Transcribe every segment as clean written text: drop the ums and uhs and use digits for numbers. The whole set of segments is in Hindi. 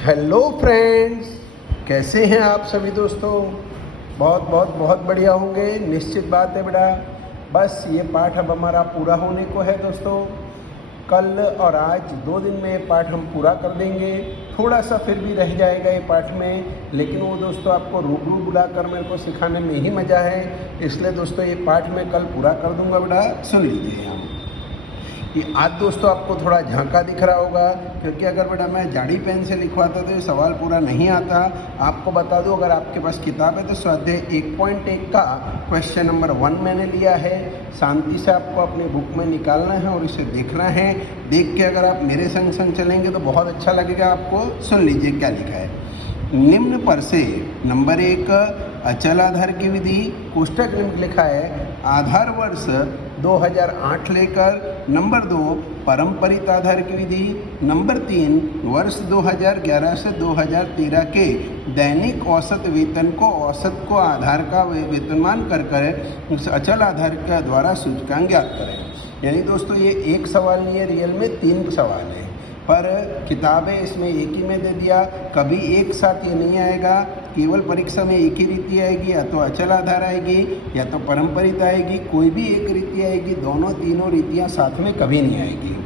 हेलो फ्रेंड्स, कैसे हैं आप सभी दोस्तों। बहुत बहुत बहुत बढ़िया होंगे, निश्चित बात है बेटा। बस ये पाठ अब हमारा पूरा होने को है दोस्तों। कल और आज 2 दिन में ये पाठ हम पूरा कर देंगे। थोड़ा सा फिर भी रह जाएगा ये पाठ में, लेकिन वो दोस्तों आपको रूबरू बुलाकर मेरे को सिखाने में ही मज़ा है। इसलिए दोस्तों ये पाठ मैं कल पूरा कर दूंगा बेटा। सुन लीजिए यहाँ कि आज दोस्तों आपको थोड़ा झांका दिख रहा होगा, क्योंकि अगर बेटा मैं जाड़ी पेन से लिखवाता तो ये सवाल पूरा नहीं आता। आपको बता दूं, अगर आपके पास किताब है तो स्वाध्याय 1.1 का क्वेश्चन नंबर 1 मैंने लिया है। शांति से आपको अपनी बुक में निकालना है और इसे देखना है। देख के अगर आप मेरे संग संग चलेंगे तो बहुत अच्छा लगेगा आपको। सुन लीजिए क्या लिखा है। निम्न पर से नंबर 1 अचल आधार की विधि, कोष्टक में लिखा है आधार वर्ष 2008 लेकर, नंबर 2 पारंपरिक आधार की विधि, नंबर 3 वर्ष 2011 से 2013 के दैनिक औसत वेतन को औसत को आधार का वेतनमान कर उस अचल आधार के द्वारा सूचकांक ज्ञात करें। यानी दोस्तों ये एक सवाल नहीं है, रियल में 3 सवाल है, पर किताबें इसमें एक ही में दे दिया। कभी एक साथ ये नहीं आएगा, केवल परीक्षा में एक ही रीति आएगी, या तो अचल आधार आएगी या तो पारंपरिक आएगी, कोई भी एक रीति आएगी। दोनों तीनों रीतियाँ साथ में कभी नहीं आएगी।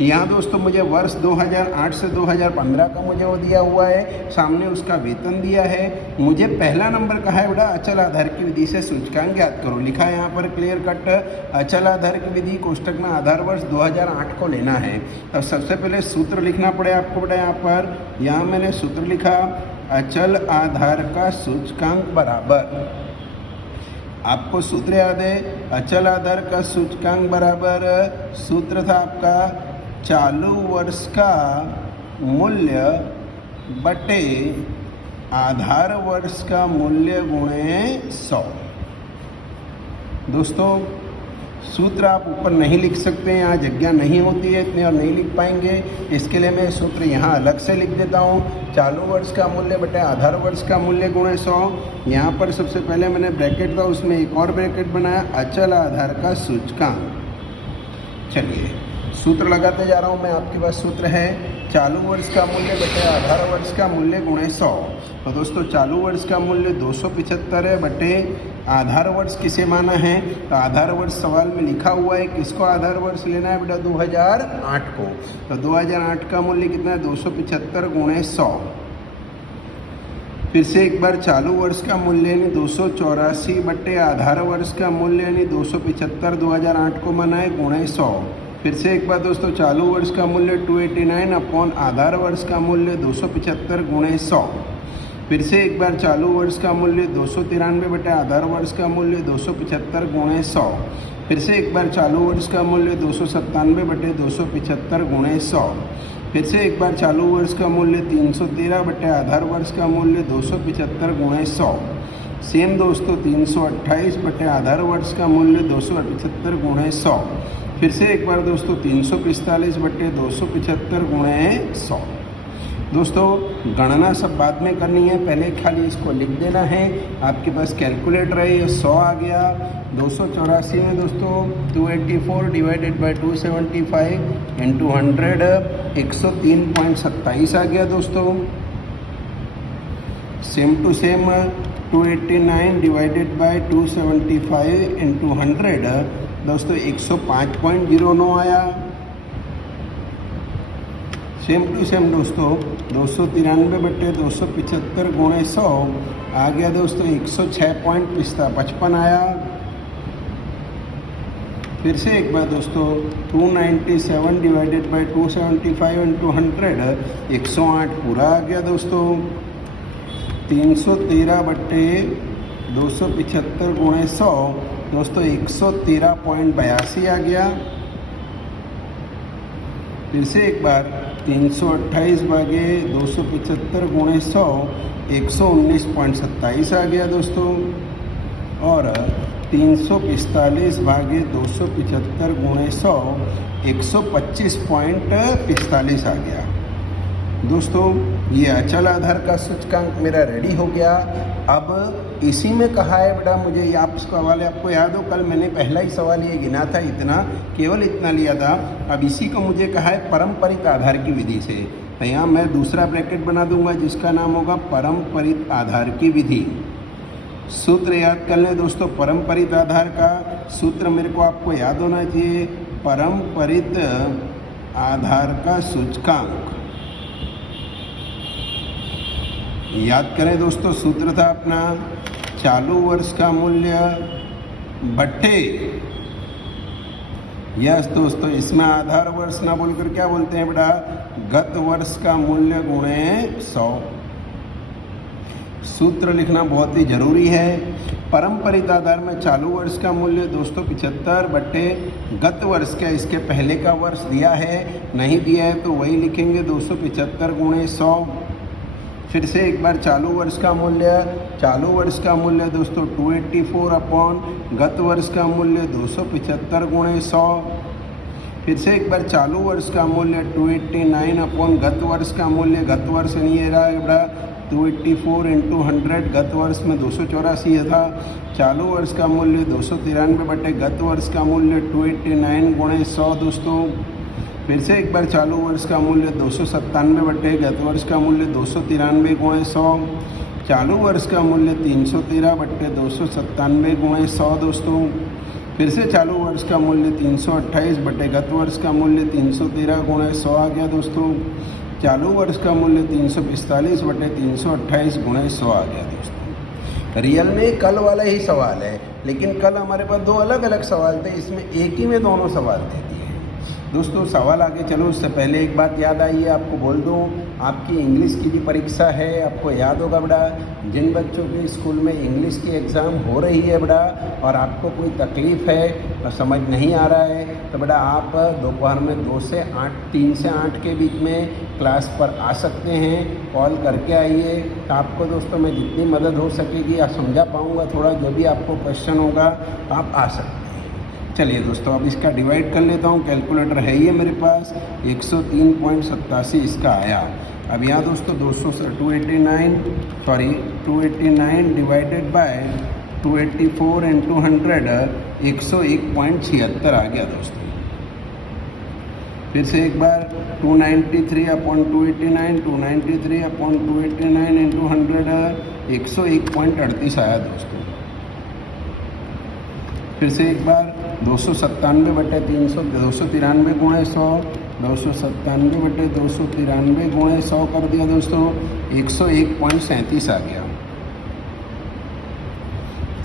यहाँ दोस्तों मुझे वर्ष 2008 से 2015 का मुझे वो दिया हुआ है, सामने उसका वेतन दिया है। मुझे पहला नंबर कहा है बेटा अचल आधार की विधि से सूचकांक ज्ञात करो। लिखा है यहाँ पर क्लियर कट, अचल आधार की विधि कोष्टक में आधार वर्ष 2008 को लेना है। तब सबसे पहले सूत्र लिखना पड़े आपको बेटा। यहाँ मैंने सूत्र लिखा, अचल आधार का सूचकांक बराबर, आपको सूत्र याद है, अचल आधार का सूचकांक बराबर सूत्र था आपका चालू वर्ष का मूल्य बटे आधार वर्ष का मूल्य गुणे 100। दोस्तों सूत्र आप ऊपर नहीं लिख सकते, यहाँ जगह नहीं होती है इतनी और नहीं लिख पाएंगे। इसके लिए मैं सूत्र यहाँ अलग से लिख देता हूँ। चालू वर्ष का मूल्य बटे आधार वर्ष का मूल्य गुणे 100। यहाँ पर सबसे पहले मैंने ब्रैकेट था, उसमें एक और ब्रैकेट बनाया, अचल आधार का सूचकांक। चलिए सूत्र लगाते जा रहा हूँ मैं। आपके पास सूत्र है चालू वर्ष का मूल्य बटे आधार वर्ष का मूल्य गुणे 100। तो दोस्तों चालू वर्ष का मूल्य 275 है बटे आधार वर्ष किसे माना है, तो आधार वर्ष सवाल में लिखा हुआ है, किसको आधार वर्ष लेना है बेटा, 2008 को। तो 2008 का मूल्य कितना है, 275 गुणे 100। फिर से एक बार चालू वर्ष का मूल्य यानी 284 बटे आधार वर्ष का मूल्य यानी 275 2008 को माना है गुणे 100। फिर से एक बार दोस्तों चालू वर्ष का मूल्य 289 अपॉन आधार वर्ष का मूल्य 275 गुणे 100। फिर से एक बार चालू वर्ष का मूल्य 293 बटे आधार वर्ष का मूल्य 275 गुणे 100। फिर से एक बार चालू वर्ष का मूल्य 297 बटे 275 गुणे 100। फिर से एक बार चालू वर्ष का मूल्य 313 बटे आधार वर्ष का मूल्य 275 गुणे 100। सेम दोस्तों 328 बटे आधार वर्ष का मूल्य 278 गुणे 100। फिर से एक बार दोस्तों 345 बटे 275 गुणे 100। दोस्तों गणना सब बाद में करनी है, पहले खाली इसको लिख देना है। आपके पास कैलकुलेटर है, ये 100 आ गया। 284 में दोस्तों 284 डिवाइडेड बाई 275 इंटू 100 103.27 आ गया दोस्तों। Same to same 289 divided by 275 into 100 दोस्तों 105.09 आया। सेम टू सेम दोस्तों 293 बटे 275 गुणे 100 आ गया दोस्तों 106.55 आया। फिर से एक बार दोस्तों 297 डिवाइडेड बाई 275 इंटू 100 108 पूरा आ गया दोस्तों। 313 बटे 275 गुणे 100 दोस्तों 113.82 आ गया। फिर से एक बार 328 भागे 275 गुणे 100 119.27 आ गया दोस्तों। और 345 भागे 275 गुणे 100 125.45 आ गया दोस्तों। ये अचल आधार का सूचकांक मेरा रेडी हो गया। अब इसी में कहा है बेटा, मुझे ये आप इसका हवाले आपको याद हो, कल मैंने पहला ही सवाल ये गिना था, इतना केवल इतना लिया था। अब इसी को मुझे कहा है पारंपरिक आधार की विधि से। तो यहाँ मैं दूसरा ब्रैकेट बना दूंगा जिसका नाम होगा परम्परित आधार की विधि। सूत्र याद कर लें दोस्तों, परम्परित आधार का सूत्र मेरे को आपको याद होना चाहिए, परम्परित आधार का सूचकांक। याद करें दोस्तों, सूत्र था अपना चालू वर्ष का मूल्य बट्टे, यस दोस्तों, इसमें आधार वर्ष ना बोलकर क्या बोलते हैं बेटा, गत वर्ष का मूल्य गुणे 100। सूत्र लिखना बहुत ही जरूरी है। परम्परित आधार में चालू वर्ष का मूल्य दोस्तों 75 बट्टे गत वर्ष का, इसके पहले का वर्ष दिया है, नहीं दिया है तो वही लिखेंगे 275 गुणे 100। फिर से एक बार चालू वर्ष का मूल्य दोस्तों 284 अपॉन गत वर्ष का मूल्य 275 गुणे 100। फिर से एक बार चालू वर्ष का मूल्य 289 अपॉन गत वर्ष का मूल्य, गत वर्ष नहीं है रहा है बड़ा, 284 इंटू 100, गत वर्ष में 284 था। चालू वर्ष का मूल्य 293 बटे गत वर्ष का मूल्य 289 गुणे 100 दोस्तों। फिर से एक बार चालू वर्ष का मूल्य 297 बटे गत वर्ष का मूल्य 293 गुणे 100। चालू वर्ष का मूल्य 313 बटे 297 गुणे 100 दोस्तों। फिर से चालू वर्ष का मूल्य 328 बटे गत वर्ष का मूल्य 313 गुणे 100 आ गया दोस्तों। चालू वर्ष का मूल्य 345 बटे 328 गुणे 100 आ गया दोस्तों। रियल में कल वाला ही सवाल है, लेकिन कल हमारे पास दो अलग अलग सवाल थे, इसमें एक ही में दोनों सवाल दे दिए दोस्तों। सवाल आगे चलो, उससे पहले एक बात याद आई है आपको बोल दूं, आपकी इंग्लिश की भी परीक्षा है। आपको याद होगा बेटा, जिन बच्चों के स्कूल में इंग्लिश की एग्ज़ाम हो रही है बेटा, और आपको कोई तकलीफ़ है और समझ नहीं आ रहा है, तो बेटा आप दोपहर में 3 से 8 के बीच में क्लास पर आ सकते हैं, कॉल करके आइए। तो आपको दोस्तों मैं जितनी मदद हो सकेगी या समझा पाऊँगा थोड़ा, जो भी आपको क्वेश्चन होगा आप आ सकते हैं। चलिए दोस्तों, अब इसका डिवाइड कर लेता हूँ। कैलकुलेटर है ही है मेरे पास, 103.87 इसका आया। अब यहाँ दोस्तों 289 डिवाइडेड बाय 284 इंटू 100, 101.76 आ गया दोस्तों। फिर से एक बार 293 अपॉन 289, 293 अपॉन 289 इंटू 100, 101.38 आया दोस्तों। फिर से एक बार 297 बटे 300, 293 गुणे 100, 297 बटे 293 गुणे 100 कर दिया दोस्तों, 101.37 आ गया।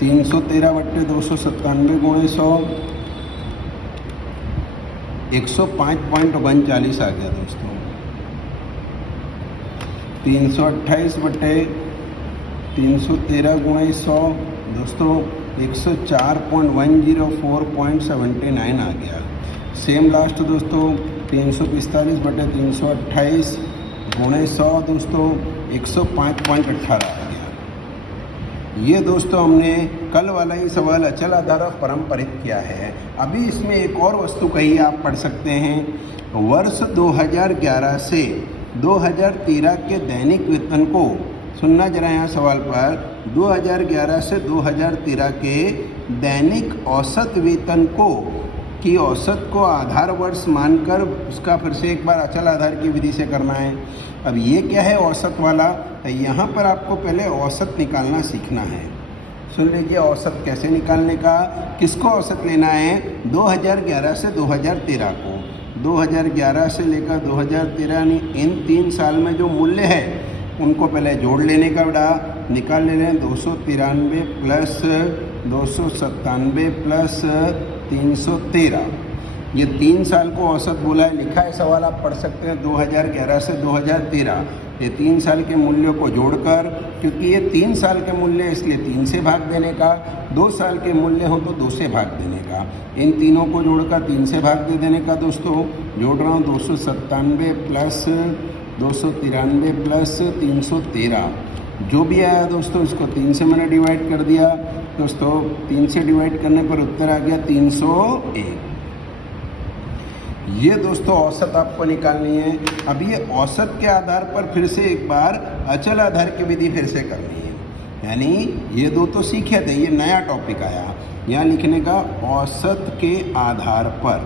313 बटे 297 गुणे 100, 105.39 आ गया दोस्तों। 328 बटे 313 गुणे 100 दोस्तों, 104.104.79 आ गया। सेम लास्ट दोस्तों 345 बटे 328 गुणे 100 दोस्तों, 105.18 आ गया। ये दोस्तों हमने कल वाला ही सवाल अचल आधार और परम्परित किया है। अभी इसमें एक और वस्तु कही आप पढ़ सकते हैं, वर्ष 2011 से 2013 के दैनिक वेतन को, सुनना जरा यहाँ सवाल पर, 2011 से 2013 के दैनिक औसत वेतन को की औसत को आधार वर्ष मानकर उसका फिर से एक बार अचल आधार की विधि से करना है। अब ये क्या है औसत वाला, तो यहाँ पर आपको पहले औसत निकालना सीखना है। सुन लीजिए औसत कैसे निकालने का, किसको औसत लेना है, 2011 से 2013 को, 2011 से लेकर 2013 इन 3 साल में जो मूल्य है उनको पहले जोड़ लेने का बेटा, निकाल ले रहे हैं 293 प्लस 297 प्लस 313, ये 3 साल को औसत बोला है, लिखा है सवाल आप पढ़ सकते हैं 2011 से 2013, ये 3 साल के मूल्यों को जोड़कर, क्योंकि ये 3 साल के मूल्य इसलिए 3 से भाग देने का, 2 साल के मूल्य हो तो 2 से भाग देने का, इन तीनों को जोड़कर 3 से भाग दे देने का दोस्तों। जोड़ रहा हूँ 297 प्लस 293 प्लस 313, जो भी आया दोस्तों इसको 3 से मैंने डिवाइड कर दिया दोस्तों। 3 से डिवाइड करने पर उत्तर आ गया 301। ये दोस्तों औसत आपको निकालनी है। अब ये औसत के आधार पर फिर से एक बार अचल आधार की विधि फिर से करनी है, यानी ये दो तो सीखे थे, ये नया टॉपिक आया, यहाँ लिखने का औसत के आधार पर।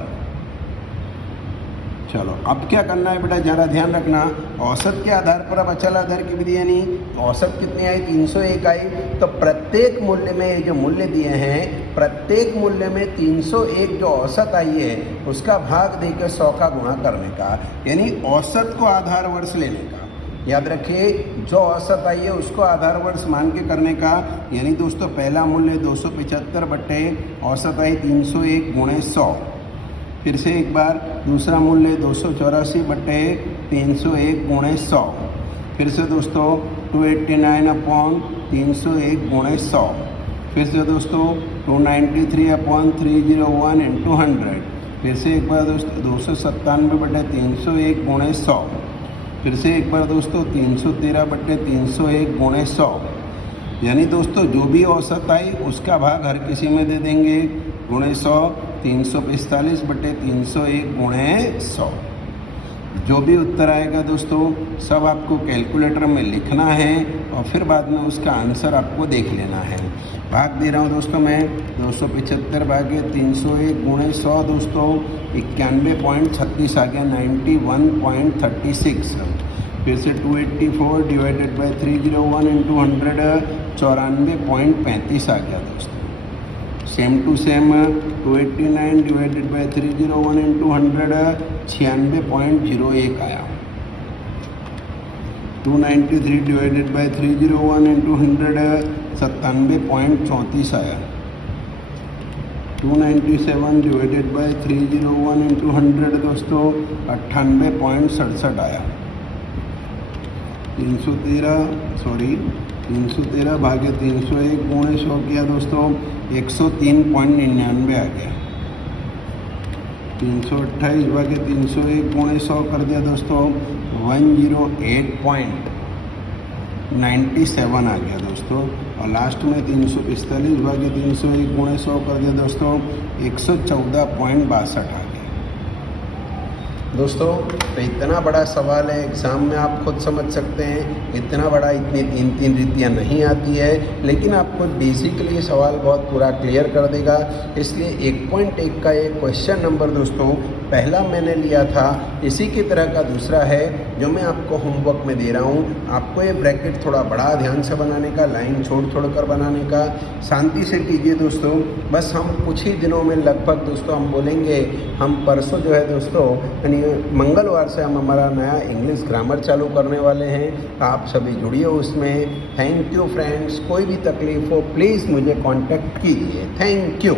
चलो अब क्या करना है बेटा, ज़रा ध्यान रखना। औसत के आधार पर अब अचल आधार की विधि, यानी औसत कितनी आई, 301 आई। तो प्रत्येक मूल्य में ये जो मूल्य दिए हैं, प्रत्येक मूल्य में 301 जो औसत आई है उसका भाग देकर 100 का गुणा करने का, यानी औसत को आधार वर्ष लेने का। याद रखिए, जो औसत आई है उसको आधार वर्ष मान के करने का। यानी दोस्तों पहला मूल्य 275 बट्टे औसत आई 301 गुणे 100। फिर से एक बार, दूसरा मूल्य 284 बट्टे 301 गुणे 100। फिर से दोस्तों 289 अपॉन 301 गुणे 100। फिर से दोस्तों 293 अपॉन 301 इंटू 100। फिर से एक बार दोस्तों 297 बट्टे 301 गुणे 100। फिर से एक बार दोस्तों 313 बट्टे 301 गुणे 100। यानी दोस्तों जो भी औसत आई उसका भाग हर किसी में दे देंगे, गुणे 100, 345 बट्टे 301 गुणे 100। जो भी उत्तर आएगा दोस्तों सब आपको कैलकुलेटर में लिखना है और फिर बाद में उसका आंसर आपको देख लेना है। भाग दे रहा हूँ दोस्तों मैं, 275 भागे 301 गुणे 100 दोस्तों 91.36 आ गया, 91.36। फिर से 284 डिवाइडेड बाई 301 इंटू 100 94.35 आ गया दोस्तों। Same to same 289 divided by 301 into 100 96.01 आया। 293 डिवाइडेड बाई 301 इंटू 100 97.34 आया। 297 डिवाइडेड बाई 301 इंटू 100 दोस्तों 98.67 आया। 313 भागे 301 गुणे 100 किया दोस्तों 103.99 आ गया। 328 भागे 301 गुणे 100 कर दिया दोस्तों 108.97 आ गया दोस्तों। और लास्ट में 345 भागे 301 गुणे 100 कर दिया दोस्तों 114.62 आ गया दोस्तों। तो इतना बड़ा सवाल है, एग्ज़ाम में आप खुद समझ सकते हैं, इतना बड़ा इतनी 3 रीतियाँ नहीं आती है, लेकिन आपको बेसिकली सवाल बहुत पूरा क्लियर कर देगा। इसलिए 1.1 का एक क्वेश्चन नंबर दोस्तों पहला मैंने लिया था, इसी की तरह का दूसरा है जो मैं आपको होमवर्क में दे रहा हूँ। आपको ये ब्रैकेट थोड़ा बड़ा ध्यान से बनाने का, लाइन छोड़ कर बनाने का, शांति से कीजिए दोस्तों। बस हम कुछ ही दिनों में लगभग दोस्तों हम बोलेंगे, हम परसों जो है दोस्तों यानी मंगलवार से हम हमारा नया इंग्लिश ग्रामर चालू करने वाले हैं। आप सभी जुड़िए उसमें। Thank you friends. कोई भी तकलीफ़ हो प्लीज़ मुझे कांटेक्ट कीजिए। Thank you.